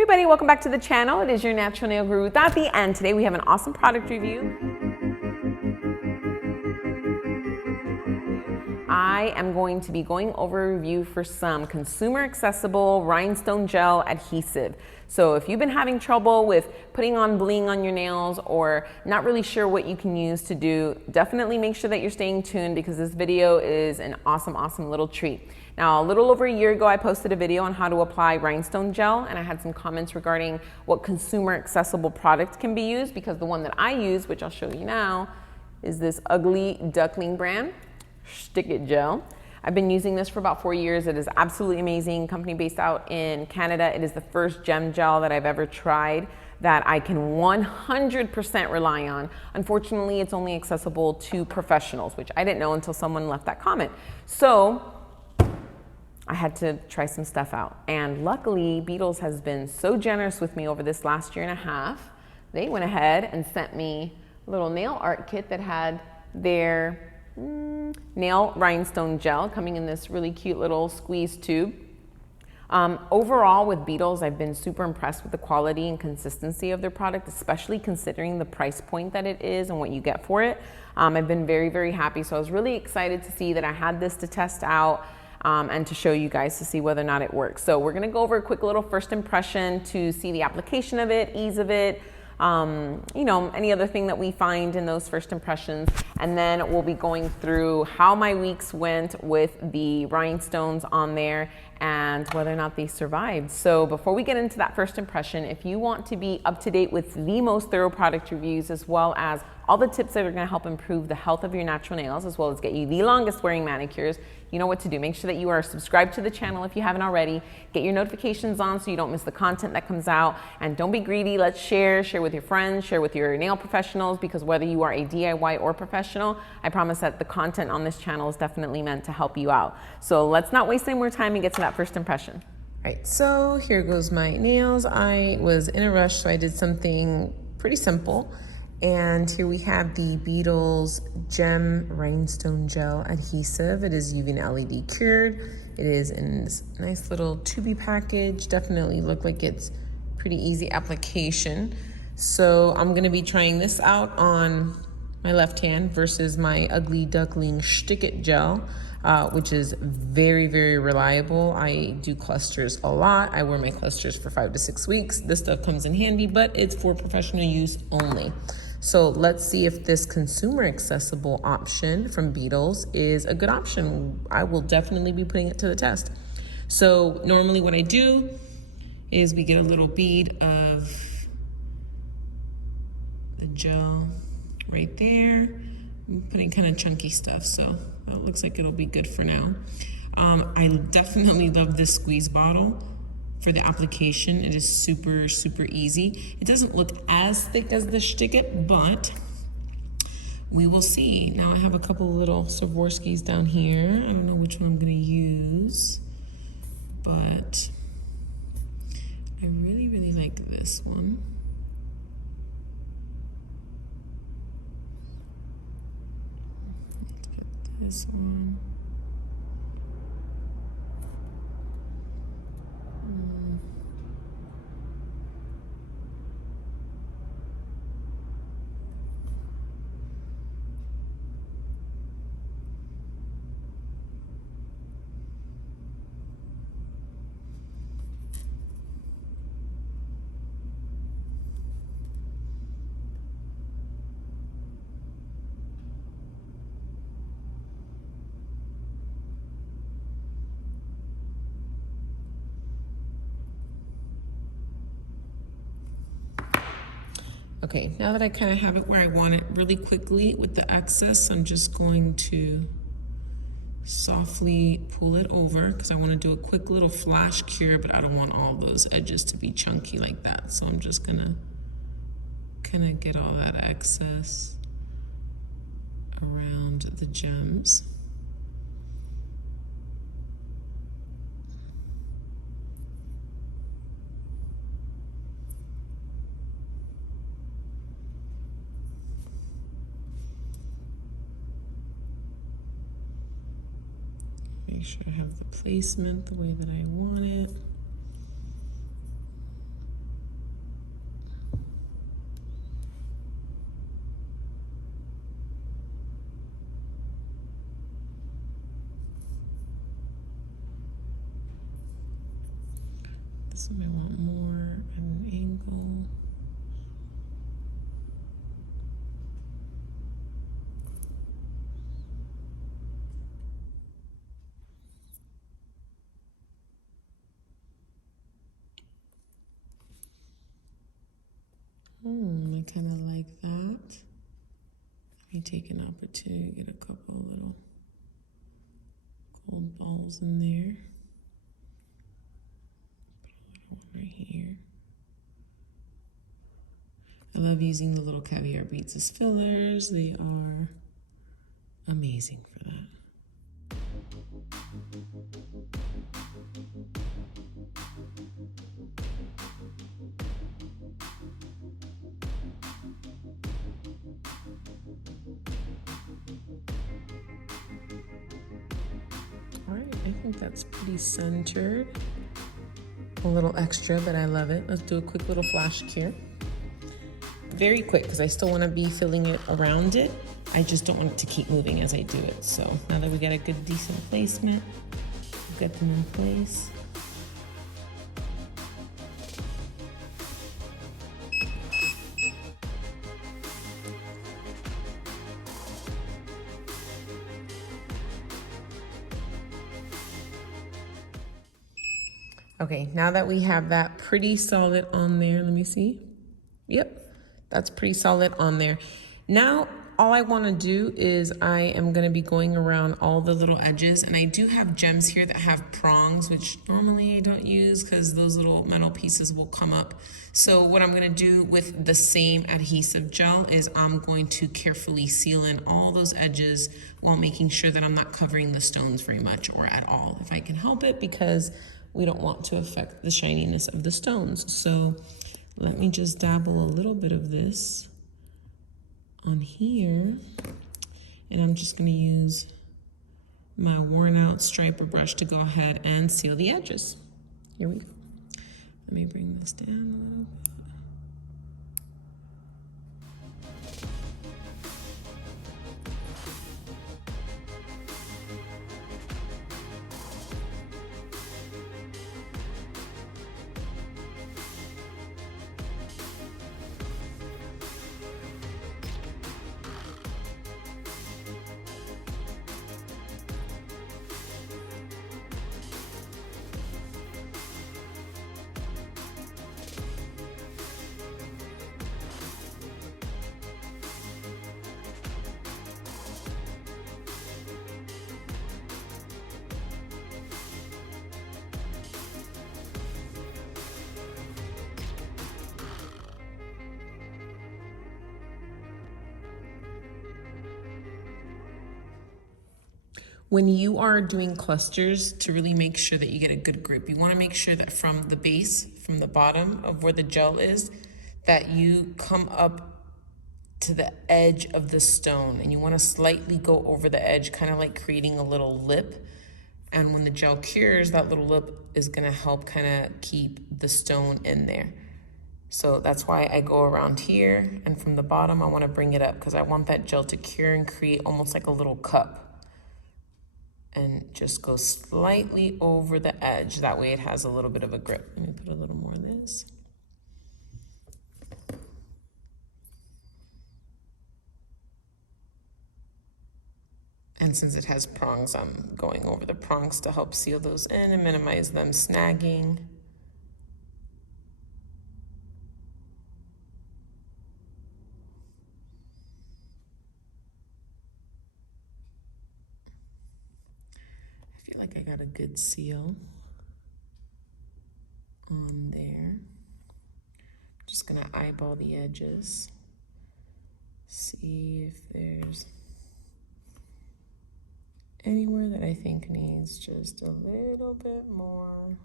Everybody, welcome back to the channel. It is your natural nail guru Tati, and today we have an awesome product review. I am going to be going over a review for some consumer accessible rhinestone gel adhesive. So if you've been having trouble with putting on bling on your nails or not really sure what you can use to do, definitely make sure that you're staying tuned because this video is an awesome little treat. Now, a little over a year ago, I posted a video on how to apply rhinestone gel, and I had some comments regarding what consumer accessible product can be used, because the one that I use, which I'll show you now, is this ugly duckling brand Stick It Gel. I've been using this for about 4 years. It is absolutely amazing. Company based out in Canada. It is the first gem gel that I've ever tried that I can 100% rely on. Unfortunately, it's only accessible to professionals, which I didn't know until someone left that comment. So I had to try some stuff out. And luckily, Beetles has been so generous with me over this last year and a half. They went ahead and sent me a little nail art kit that had their nail rhinestone gel coming in this really cute little squeeze tube. Overall with Beetles, I've been super impressed with the quality and consistency of their product, especially considering the price point that it is and what you get for it. I've been very happy. So I was really excited to see that I had this to test out and to show you guys to see whether or not it works. So we're gonna go over a quick little first impression to see the application of it, ease of it, you know, any other thing that we find in those first impressions. And then we'll be going through how my weeks went with the rhinestones on there and whether or not they survived. So before we get into that first impression, if you want to be up to date with the most thorough product reviews, as well as all the tips that are gonna help improve the health of your natural nails, as well as get you the longest wearing manicures, you know what to do. Make sure that you are subscribed to the channel if you haven't already. Get your notifications on so you don't miss the content that comes out. And don't be greedy. Let's share with your friends, share with your nail professionals, because whether you are a DIY or professional, I promise that the content on this channel is definitely meant to help you out. So let's not waste any more time and get to that first impression. All right, so here goes my nails. I was in a rush, so I did something pretty simple. And here we have the Beetles Gem Rhinestone Gel Adhesive. It is UV and LED cured. It is in this nice little tubey package. Definitely look like it's pretty easy application. So I'm gonna be trying this out on my left hand versus my ugly duckling Stick It Gel, which is very reliable. I do clusters a lot. I wear my clusters for 5 to 6 weeks. This stuff comes in handy, but it's for professional use only. So let's see if this consumer accessible option from Beetles is a good option. I will definitely be putting it to the test. So normally what I do is we get a little bead of the gel right there. I'm putting kind of chunky stuff, so it looks like it'll be good for now. I definitely love this squeeze bottle for the application. It is super easy. It doesn't look as thick as the Stick It, but we will see. Now I have a couple of little Swarovskis down here. I don't know which one I'm gonna use, but I really like this one. Let's put this one. Okay, now that I kind of have it where I want it really quickly with the excess, I'm just going to softly pull it over because I want to do a quick little flash cure, but I don't want all those edges to be chunky like that. So I'm just gonna kind of get all that excess around the gems. Make sure I have the placement the way that I want it. So I want more at an angle. I kind of like that. Let me take an opportunity to get a couple little gold balls in there. Put a little one right here. I love using the little caviar beads as fillers. They are amazing for that. All right, I think that's pretty centered. A little extra, but I love it. Let's do a quick little flash cure. Very quick, because I still want to be filling it around it. I just don't want it to keep moving as I do it. So now that we got a good, decent placement, we'll get them in place. Okay, now that we have that pretty solid on there, let me see. Yep, that's pretty solid on there. Now, all I want to do is I am going to be going around all the little edges, and I do have gems here that have prongs, which normally I don't use because those little metal pieces will come up. So what I'm going to do with the same adhesive gel is I'm going to carefully seal in all those edges while making sure that I'm not covering the stones very much or at all, if I can help it, because we don't want to affect the shininess of the stones. So let me just dabble a little bit of this on here, and I'm just going to use my worn out striper brush to go ahead and seal the edges. Here we go. Let me bring this down a little bit. When you are doing clusters, to really make sure that you get a good grip, you want to make sure that from the base, from the bottom of where the gel is, that you come up to the edge of the stone, and you want to slightly go over the edge, kind of like creating a little lip. And when the gel cures, that little lip is going to help kind of keep the stone in there. So that's why I go around here, and from the bottom I want to bring it up because I want that gel to cure and create almost like a little cup. And just go slightly over the edge. That way it has a little bit of a grip. Let me put a little more of this. And since it has prongs, I'm going over the prongs to help seal those in and minimize them snagging. I feel like I got a good seal on there. I'm just gonna eyeball the edges, see if there's anywhere that I think needs just a little bit more.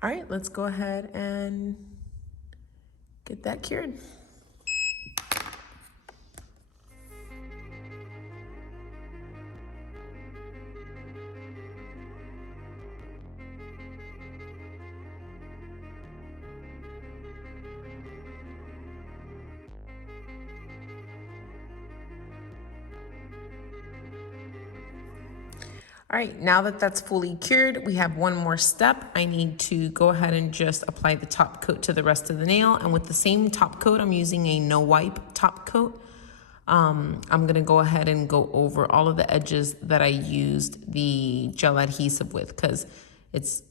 All right, let's go ahead and get that cured. All right, now that that's fully cured, we have one more step. I need to go ahead and just apply the top coat to the rest of the nail. And with the same top coat, I'm using a no wipe top coat. I'm gonna go ahead and go over all of the edges that I used the gel adhesive with, because it's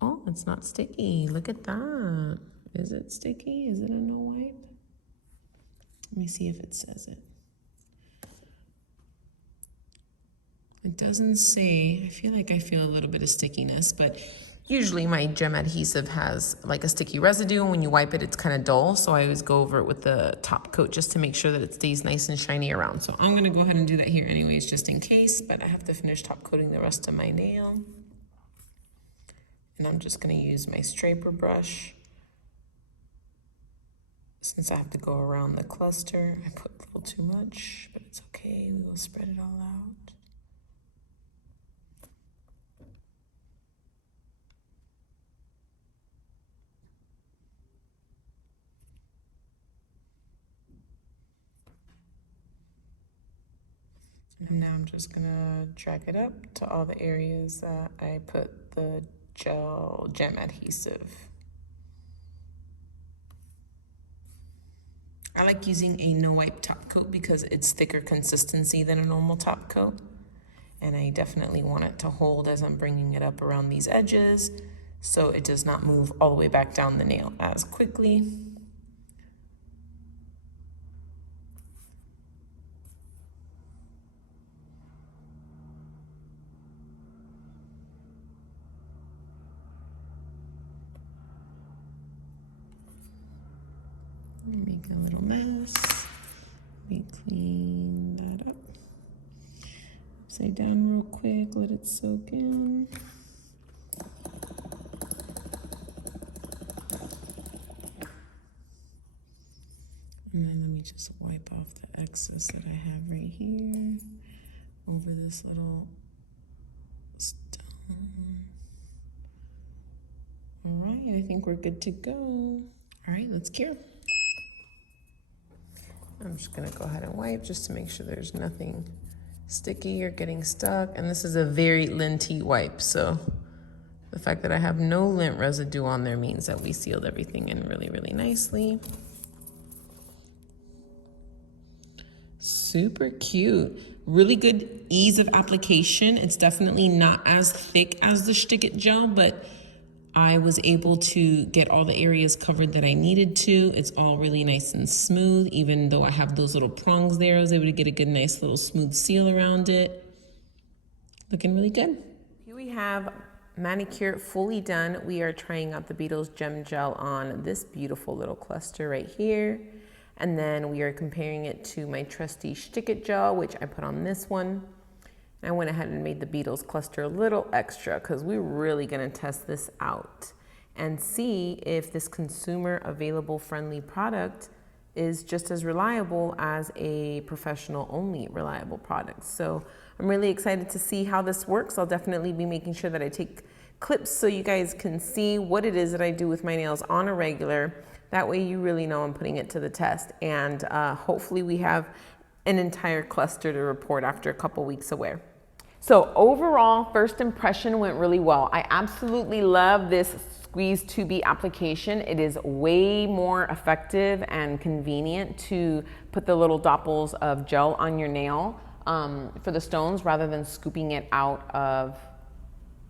not sticky. Look at that. Is it sticky? Is it a no wipe? Let me see if it says it. It doesn't say. I feel like I feel a little bit of stickiness, but usually my gem adhesive has like a sticky residue, and when you wipe it, it's kind of dull. So I always go over it with the top coat just to make sure that it stays nice and shiny around. So I'm gonna go ahead and do that here anyways, just in case, but I have to finish top coating the rest of my nail. And I'm just gonna use my striper brush. Since I have to go around the cluster, I put a little too much, but it's okay. We will spread it all out. And now I'm just gonna drag it up to all the areas that I put the gem adhesive. I like using a no wipe top coat because it's thicker consistency than a normal top coat. And I definitely want it to hold as I'm bringing it up around these edges, so it does not move all the way back down the nail as quickly. Make a little mess. Let me clean that up. Upside down real quick, let it soak in. And then let me just wipe off the excess that I have right here over this little stone. All right, I think we're good to go. All right, let's cure. I'm just gonna go ahead and wipe just to make sure there's nothing sticky or getting stuck. And this is a very linty wipe, so the fact that I have no lint residue on there means that we sealed everything in really, really nicely. Super cute. Really good ease of application. It's definitely not as thick as the Stick It gel, but I was able to get all the areas covered that I needed to. It's all really nice and smooth. Even though I have those little prongs there, I was able to get a good, nice little smooth seal around it. Looking really good. Here we have manicure fully done. We are trying out the Beetles Gem Gel on this beautiful little cluster right here. And then we are comparing it to my trusty Stick It gel, which I put on this one. I went ahead and made the Beetles cluster a little extra because we're really gonna test this out and see if this consumer available friendly product is just as reliable as a professional only reliable product. So I'm really excited to see how this works. I'll definitely be making sure that I take clips so you guys can see what it is that I do with my nails on a regular. That way you really know I'm putting it to the test, and hopefully we have an entire cluster to report after a couple weeks of wear. So overall, first impression went really well. I absolutely love this Squeeze 2B application. It is way more effective and convenient to put the little dopples of gel on your nail for the stones rather than scooping it out of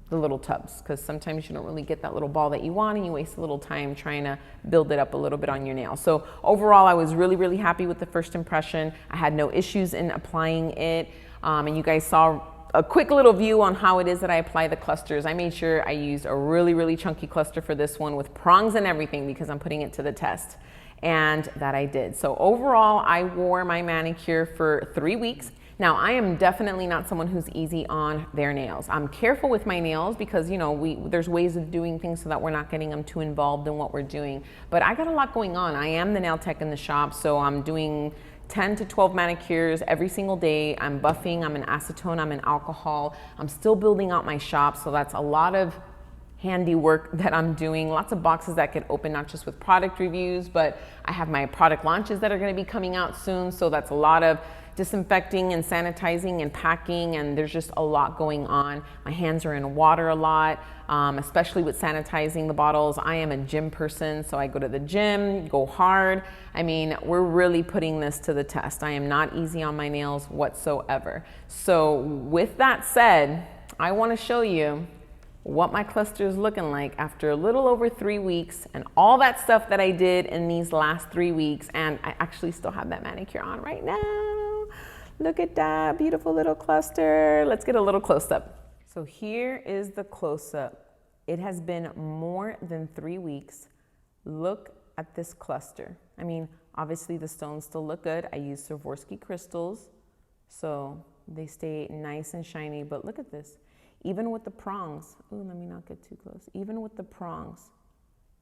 the little tubs, because sometimes you don't really get that little ball that you want and you waste a little time trying to build it up a little bit on your nail. So overall, I was really, really happy with the first impression. I had no issues in applying it, and you guys saw a quick little view on how it is that I apply the clusters. I made sure I used a really, really chunky cluster for this one with prongs and everything because I'm putting it to the test, and that I did. So overall, I wore my manicure for 3 weeks. Now, I am definitely not someone who's easy on their nails. I'm careful with my nails because, you know, there's ways of doing things so that we're not getting them too involved in what we're doing. But I got a lot going on. I am the nail tech in the shop, so I'm doing 10 to 12 manicures every single day. I'm buffing, I'm in acetone, I'm in alcohol. I'm still building out my shop, so that's a lot of handiwork that I'm doing. Lots of boxes that get open, not just with product reviews, but I have my product launches that are going to be coming out soon. So that's a lot of disinfecting and sanitizing and packing, and there's just a lot going on. My hands are in water a lot, especially with sanitizing the bottles. I am a gym person, so I go to the gym, go hard. I mean, we're really putting this to the test. I am not easy on my nails whatsoever. So with that said, I want to show you what my cluster is looking like after a little over 3 weeks and all that stuff that I did in these last 3 weeks. And I actually still have that manicure on right now. Look at that beautiful little cluster. Let's get a little close up. So here is the close up. It has been more than 3 weeks. Look at this cluster. I mean, obviously the stones still look good. I use Swarovski crystals, so they stay nice and shiny, but look at this. Even with the prongs, ooh, let me not get too close. Even with the prongs,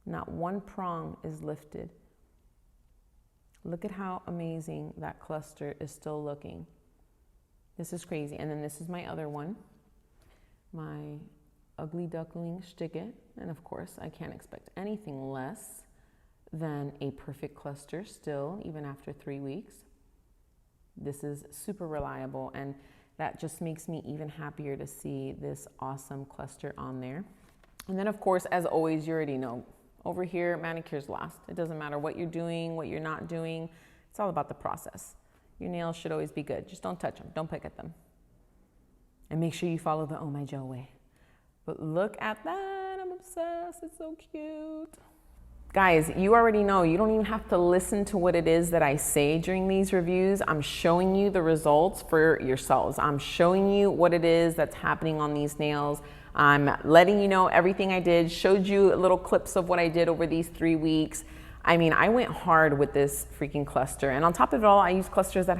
not one prong is lifted. Look at how amazing that cluster is still looking. This is crazy. And then this is my other one, my ugly duckling Sticket. And of course, I can't expect anything less than a perfect cluster still, even after 3 weeks. This is super reliable, and that just makes me even happier to see this awesome cluster on there. And then of course, as always, you already know, over here, manicures last. It doesn't matter what you're doing, what you're not doing. It's all about the process. Your nails should always be good. Just don't touch them, don't pick at them. And make sure you follow the Oh My Gel way. But look at that, I'm obsessed, it's so cute. Guys, you already know, you don't even have to listen to what it is that I say during these reviews. I'm showing you the results for yourselves. I'm showing you what it is that's happening on these nails. I'm letting you know everything I did, showed you little clips of what I did over these 3 weeks. I mean, I went hard with this freaking cluster. And on top of it all, I used stones that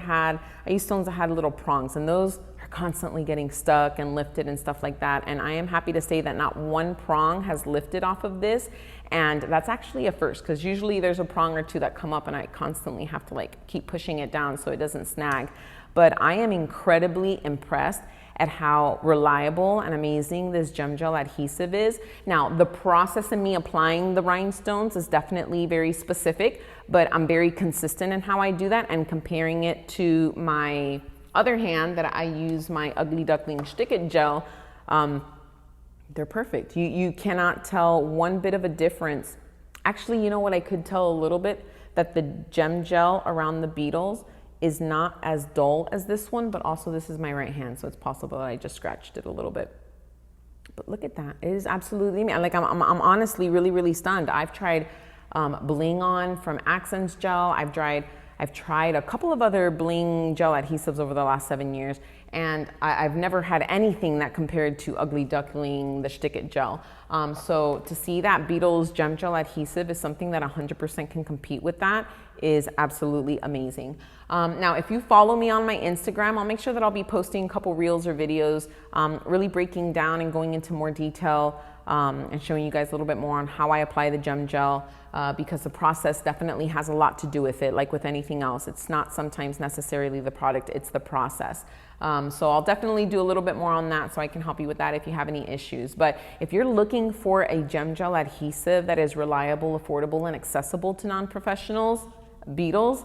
had little prongs, and those are constantly getting stuck and lifted and stuff like that. And I am happy to say that not one prong has lifted off of this. And that's actually a first, because usually there's a prong or two that come up and I constantly have to like keep pushing it down so it doesn't snag. But I am incredibly impressed at how reliable and amazing this gem gel adhesive is. Now, the process of me applying the rhinestones is definitely very specific, but I'm very consistent in how I do that, and comparing it to my other hand that I use my Ugly Duckling Stick-It gel, they're perfect. You cannot tell one bit of a difference. Actually, you know what, I could tell a little bit, that the gem gel around the Beetles is not as dull as this one, but also this is my right hand, so it's possible that I just scratched it a little bit. But look at that, it is absolutely, like I'm honestly really stunned. I've tried Bling on from Accents Gel. I've tried a couple of other Bling gel adhesives over the last 7 years, and I've never had anything that compared to Ugly Duckling, the Stick-It gel. So to see that Beetles gem gel adhesive is something that 100% can compete with that is absolutely amazing. Now, if you follow me on my Instagram, I'll make sure that I'll be posting a couple reels or videos really breaking down and going into more detail and showing you guys a little bit more on how I apply the gem gel, because the process definitely has a lot to do with it. Like with anything else, it's not sometimes necessarily the product, it's the process. So I'll definitely do a little bit more on that so I can help you with that if you have any issues. But if you're looking for a gem gel adhesive that is reliable, affordable, and accessible to non-professionals, Beetles,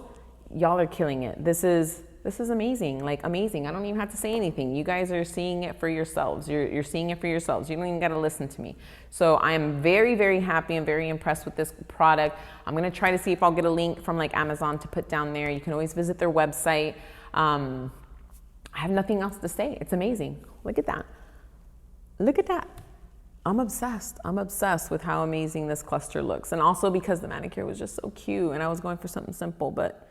y'all are killing it. This is amazing, like amazing. I don't even have to say anything. You guys are seeing it for yourselves. You're seeing it for yourselves. You don't even got to listen to me. So I am very happy and very impressed with this product. I'm going to try to see if I'll get a link from like Amazon to put down there. You can always visit their website. I have nothing else to say. It's amazing. Look at that. Look at that. I'm obsessed. I'm obsessed with how amazing this cluster looks. And also because the manicure was just so cute and I was going for something simple, but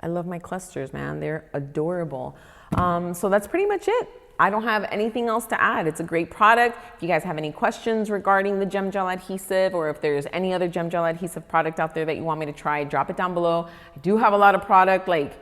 I love my clusters, man. They're adorable. So that's pretty much it. I don't have anything else to add. It's a great product. If you guys have any questions regarding the gem gel adhesive, or if there's any other gem gel adhesive product out there that you want me to try, drop it down below. I do have a lot of product, like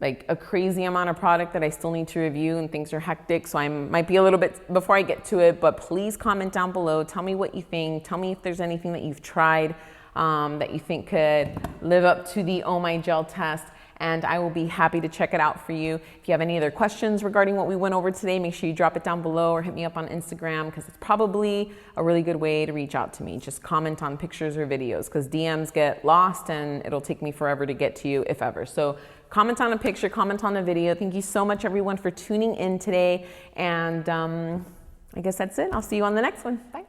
like a crazy amount of product that I still need to review and things are hectic. So I might be a little bit before I get to it, but please comment down below. Tell me what you think. Tell me if there's anything that you've tried that you think could live up to the Oh My Gel test. And I will be happy to check it out for you. If you have any other questions regarding what we went over today, make sure you drop it down below or hit me up on Instagram, because it's probably a really good way to reach out to me. Just comment on pictures or videos, because DMs get lost and it'll take me forever to get to you, if ever. So comment on a picture, comment on a video. Thank you so much, everyone, for tuning in today. And I guess that's it. I'll see you on the next one. Bye.